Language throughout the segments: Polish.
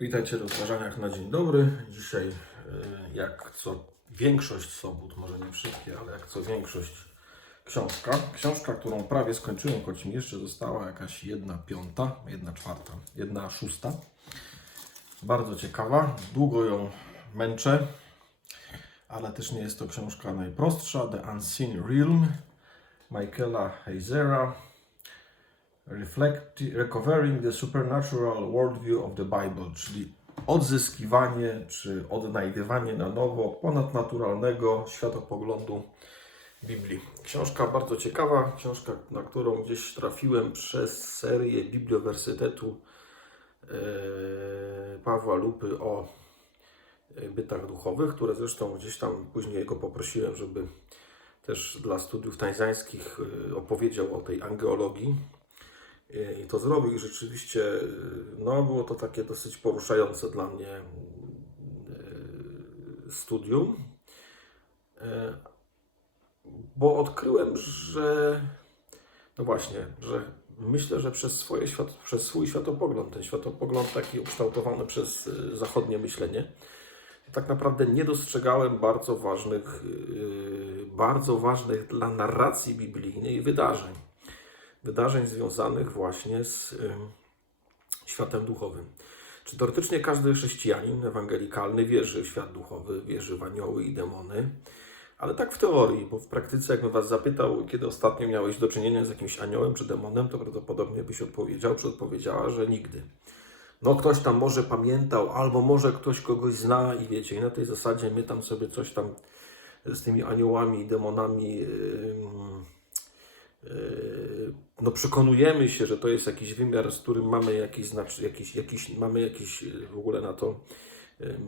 Witajcie w rozważaniach na dzień dobry. Dzisiaj, e, jak co większość sobot, może nie wszystkie, ale jak co większość, książka. Książka, którą prawie skończyłem, choć mi jeszcze została jakaś jedna piąta, jedna czwarta, jedna szósta. Bardzo ciekawa. Długo ją męczę, ale też nie jest to książka najprostsza. The Unseen Realm Michaela Hazera. Reflect, recovering the supernatural worldview of the Bible, czyli odzyskiwanie czy odnajdywanie na nowo ponadnaturalnego światopoglądu Biblii. Książka bardzo ciekawa, książka, na którą gdzieś trafiłem przez serię Bibliowersytetu e, Pawła Lupy o e, bytach duchowych, które zresztą gdzieś tam później go poprosiłem, żeby też dla studiów tańzańskich e, opowiedział o tej angeologii. I to zrobił i rzeczywiście no, było to takie dosyć poruszające dla mnie e, studium, E, bo odkryłem, że no właśnie, że myślę, że przez, swoje świat, przez swój światopogląd, ten światopogląd taki ukształtowany przez zachodnie myślenie, tak naprawdę nie dostrzegałem bardzo ważnych, bardzo ważnych dla narracji biblijnej wydarzeń wydarzeń związanych właśnie z światem duchowym. Czy teoretycznie każdy chrześcijanin ewangelikalny wierzy w świat duchowy, wierzy w anioły i demony, ale tak w teorii, bo w praktyce, jakbym Was zapytał, kiedy ostatnio miałeś do czynienia z jakimś aniołem czy demonem, to prawdopodobnie byś odpowiedział, czy odpowiedziała, że nigdy. No ktoś tam może pamiętał, albo może ktoś kogoś zna i wiecie, i na tej zasadzie my tam sobie coś tam z tymi aniołami i demonami Yy, no przekonujemy się, że to jest jakiś wymiar, z którym mamy jakiś, znacz, jakiś, jakiś, mamy jakiś yy, w ogóle na to, yy,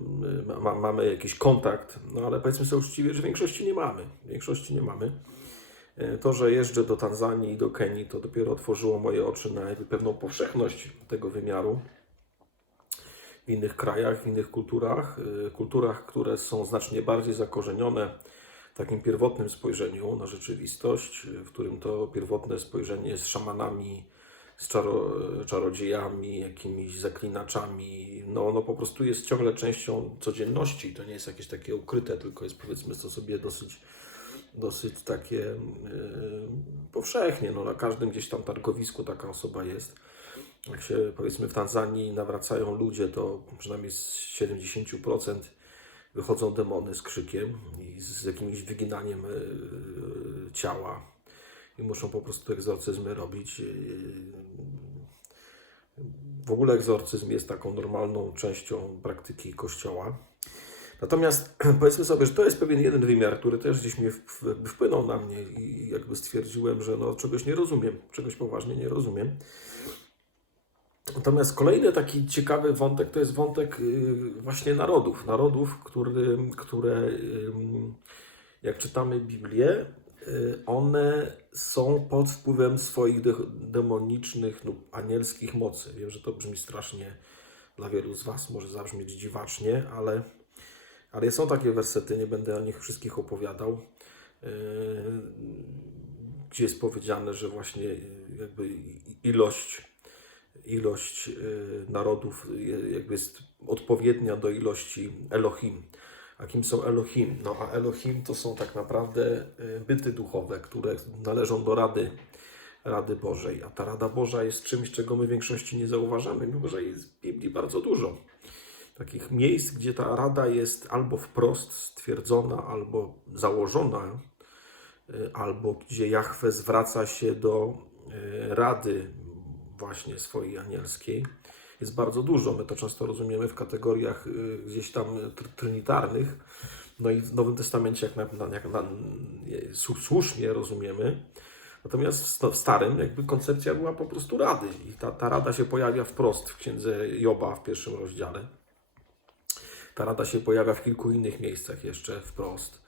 ma, mamy jakiś kontakt, no ale powiedzmy sobie uczciwie, że większości nie mamy. Większości nie mamy. Yy, To, że jeżdżę do Tanzanii i do Kenii, to dopiero otworzyło moje oczy na pewną powszechność tego wymiaru w innych krajach, w innych kulturach, yy, kulturach, które są znacznie bardziej zakorzenione takim pierwotnym spojrzeniu na rzeczywistość, w którym to pierwotne spojrzenie z szamanami, z czaro, czarodziejami, jakimiś zaklinaczami, no ono po prostu jest ciągle częścią codzienności. To nie jest jakieś takie ukryte, tylko jest powiedzmy to sobie dosyć, dosyć takie yy, powszechnie. No, na każdym gdzieś tam targowisku taka osoba jest. Jak się powiedzmy w Tanzanii nawracają ludzie, to przynajmniej z 70% wychodzą demony z krzykiem i z jakimś wyginaniem e, ciała i muszą po prostu egzorcyzmy robić. E, W ogóle egzorcyzm jest taką normalną częścią praktyki kościoła. Natomiast powiedzmy sobie, że to jest pewien jeden wymiar, który też gdzieś mnie wpłynął na mnie i jakby stwierdziłem, że no, czegoś nie rozumiem, czegoś poważnie nie rozumiem. Natomiast kolejny taki ciekawy wątek to jest wątek y, właśnie narodów. Narodów, który, które, ym, jak czytamy Biblię, y, one są pod wpływem swoich de- demonicznych lub anielskich mocy. Wiem, że to brzmi strasznie dla wielu z Was, może zabrzmieć dziwacznie, ale, ale są takie wersety, nie będę o nich wszystkich opowiadał, y, gdzie jest powiedziane, że właśnie y, jakby ilość ilość y, narodów jakby jest odpowiednia do ilości Elohim. A kim są Elohim? No a Elohim to są tak naprawdę y, byty duchowe, które należą do Rady, Rady Bożej. A ta Rada Boża jest czymś, czego my w większości nie zauważamy, mimo że jest w Biblii bardzo dużo. Takich miejsc, gdzie ta Rada jest albo wprost stwierdzona, albo założona, y, albo gdzie Jahwe zwraca się do Rady właśnie swojej anielskiej jest bardzo dużo. My to często rozumiemy w kategoriach y, gdzieś tam tr- trinitarnych. No i w Nowym Testamencie jak, na, jak na, słusznie rozumiemy. Natomiast w sta- w Starym jakby koncepcja była po prostu rady. I ta, ta rada się pojawia wprost w księdze Joba w pierwszym rozdziale. Ta rada się pojawia w kilku innych miejscach jeszcze wprost.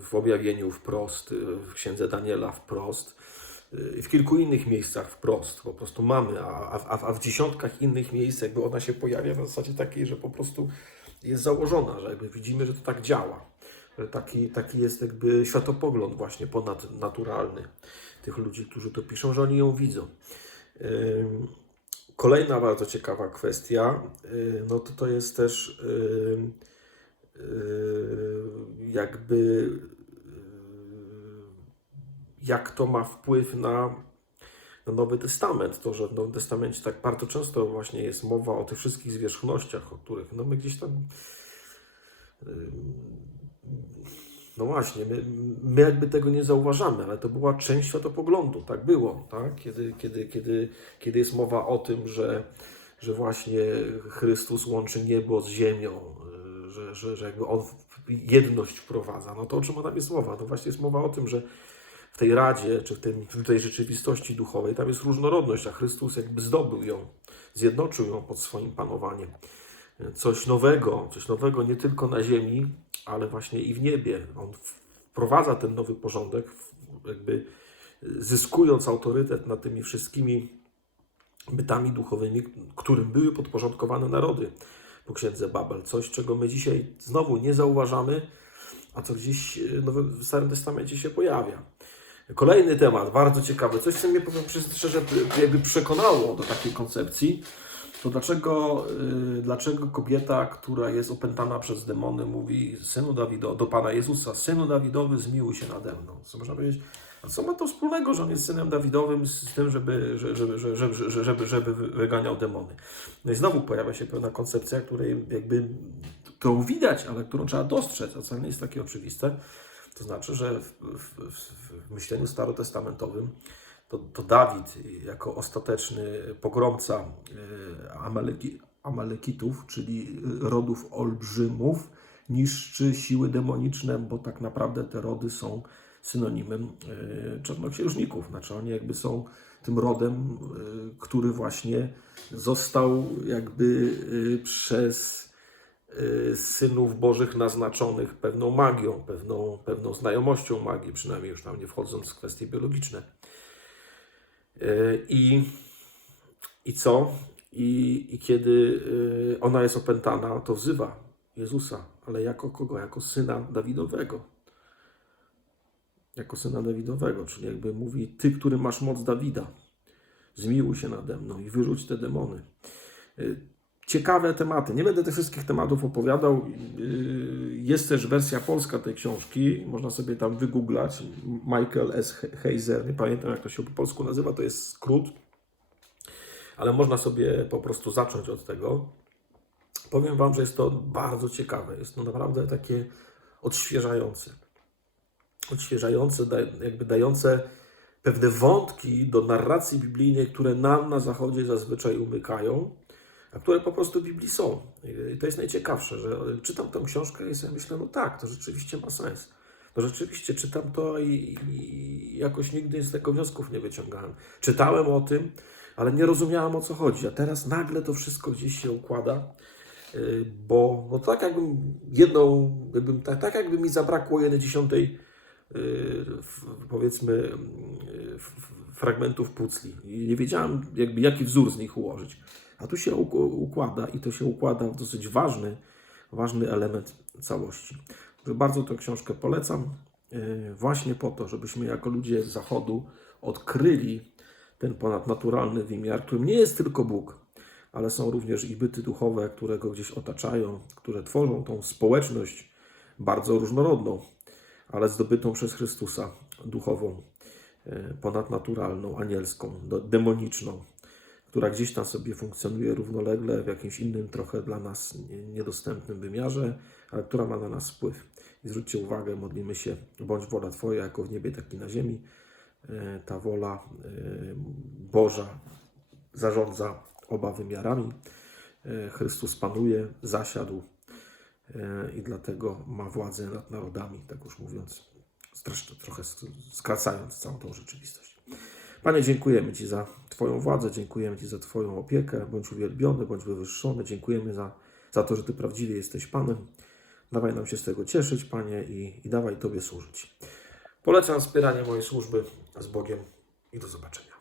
W objawieniu wprost, y, w księdze Daniela wprost w kilku innych miejscach wprost, po prostu mamy, a, a, a w dziesiątkach innych miejsc jakby ona się pojawia w zasadzie takiej, że po prostu jest założona, że jakby widzimy, że to tak działa. Że taki, taki jest jakby światopogląd właśnie ponadnaturalny tych ludzi, którzy to piszą, że oni ją widzą. Kolejna bardzo ciekawa kwestia, y, no to to jest też y, y, jakby y, jak to ma wpływ na, na Nowy Testament. To, że w Nowym Testamencie tak bardzo często właśnie jest mowa o tych wszystkich zwierzchnościach, o których no my gdzieś tam no właśnie, my, my jakby tego nie zauważamy, ale to była część światopoglądu, tak było, tak? Kiedy, kiedy, kiedy, kiedy jest mowa o tym, że, że właśnie Chrystus łączy niebo z ziemią, y, że, że, że jakby On jedność wprowadza, no to o czym tam jest mowa? To właśnie jest mowa o tym, że w tej Radzie, czy w, tym, w tej rzeczywistości duchowej, tam jest różnorodność, a Chrystus jakby zdobył ją, zjednoczył ją pod swoim panowaniem. Coś nowego, coś nowego nie tylko na ziemi, ale właśnie i w niebie. On wprowadza ten nowy porządek, jakby zyskując autorytet nad tymi wszystkimi bytami duchowymi, którym były podporządkowane narody po księdze Babel. Coś, czego my dzisiaj znowu nie zauważamy, a co gdzieś w Starym Testamencie się pojawia. Kolejny temat, bardzo ciekawy, coś, co mnie powiem szczerze, jakby przekonało do takiej koncepcji, to dlaczego, y, dlaczego kobieta, która jest opętana przez demony, mówi synu Dawida, do Pana Jezusa, synu Dawidowy, zmiłuj się nade mną. Co można powiedzieć? A co ma to wspólnego, że on jest synem Dawidowym z tym, żeby, żeby, żeby, żeby, żeby, żeby, żeby wyganiał demony? No i znowu pojawia się pewna koncepcja, której jakby którą widać, ale którą trzeba dostrzec, a co nie jest takie oczywiste. To znaczy, że w, w, w myśleniu starotestamentowym to, to Dawid jako ostateczny pogromca e, Amaleki, Amalekitów, czyli rodów olbrzymów, niszczy siły demoniczne, bo tak naprawdę te rody są synonimem e, czarnoksiężników. Znaczy oni jakby są tym rodem, e, który właśnie został jakby przez synów bożych naznaczonych pewną magią, pewną, pewną znajomością magii, przynajmniej już tam nie wchodząc w kwestie biologiczne. I, i co? I, I kiedy y, ona jest opętana, to wzywa Jezusa, ale jako kogo? Jako syna Dawidowego. Jako syna Dawidowego, czyli jakby mówi: Ty, który masz moc Dawida, zmiłuj się nade mną i wyrzuć te demony. Ciekawe tematy. Nie będę tych wszystkich tematów opowiadał. Y, jest też wersja polska tej książki. Można sobie tam wygooglać. Michael S. Heiser. Nie pamiętam, jak to się po polsku nazywa. To jest skrót. Ale można sobie po prostu zacząć od tego. Powiem Wam, że jest to bardzo ciekawe. Jest to naprawdę takie odświeżające. Odświeżające, jakby dające pewne wątki do narracji biblijnej, które nam na Zachodzie zazwyczaj umykają a które po prostu w Biblii są. I to jest najciekawsze, że czytam tę książkę i sobie myślę, no tak, to rzeczywiście ma sens. No rzeczywiście czytam to i, i jakoś nigdy z tego wniosków nie wyciągałem. Czytałem o tym, ale nie rozumiałem o co chodzi, a teraz nagle to wszystko gdzieś się układa, y, bo no tak jakbym jedną, jakbym, tak, tak jakby mi zabrakło jednej dziesiątej y, powiedzmy y, fragmentów pucli i nie wiedziałem jakby jaki wzór z nich ułożyć. A tu się układa i to się układa w dosyć ważny, ważny element całości. Bardzo tę książkę polecam e, właśnie po to, żebyśmy jako ludzie z Zachodu odkryli ten ponadnaturalny wymiar, którym nie jest tylko Bóg, ale są również i byty duchowe, które go gdzieś otaczają, które tworzą tą społeczność bardzo różnorodną, ale zdobytą przez Chrystusa duchową, e, ponadnaturalną, anielską, demoniczną która gdzieś tam sobie funkcjonuje równolegle w jakimś innym, trochę dla nas niedostępnym wymiarze, ale która ma na nas wpływ. I zwróćcie uwagę, modlimy się, bądź wola Twoja, jako w niebie, tak i na ziemi. E, ta wola e, Boża zarządza oba wymiarami. E, Chrystus panuje, zasiadł i dlatego ma władzę nad narodami, tak już mówiąc, zresztą trochę skracając całą tą rzeczywistość. Panie, dziękujemy Ci za Twoją władzę, dziękujemy Ci za Twoją opiekę. Bądź uwielbiony, bądź wywyższony. Dziękujemy za, za to, że Ty prawdziwie jesteś Panem. Dawaj nam się z tego cieszyć, Panie, i, i dawaj Tobie służyć. Polecam wspieranie mojej służby z Bogiem i do zobaczenia.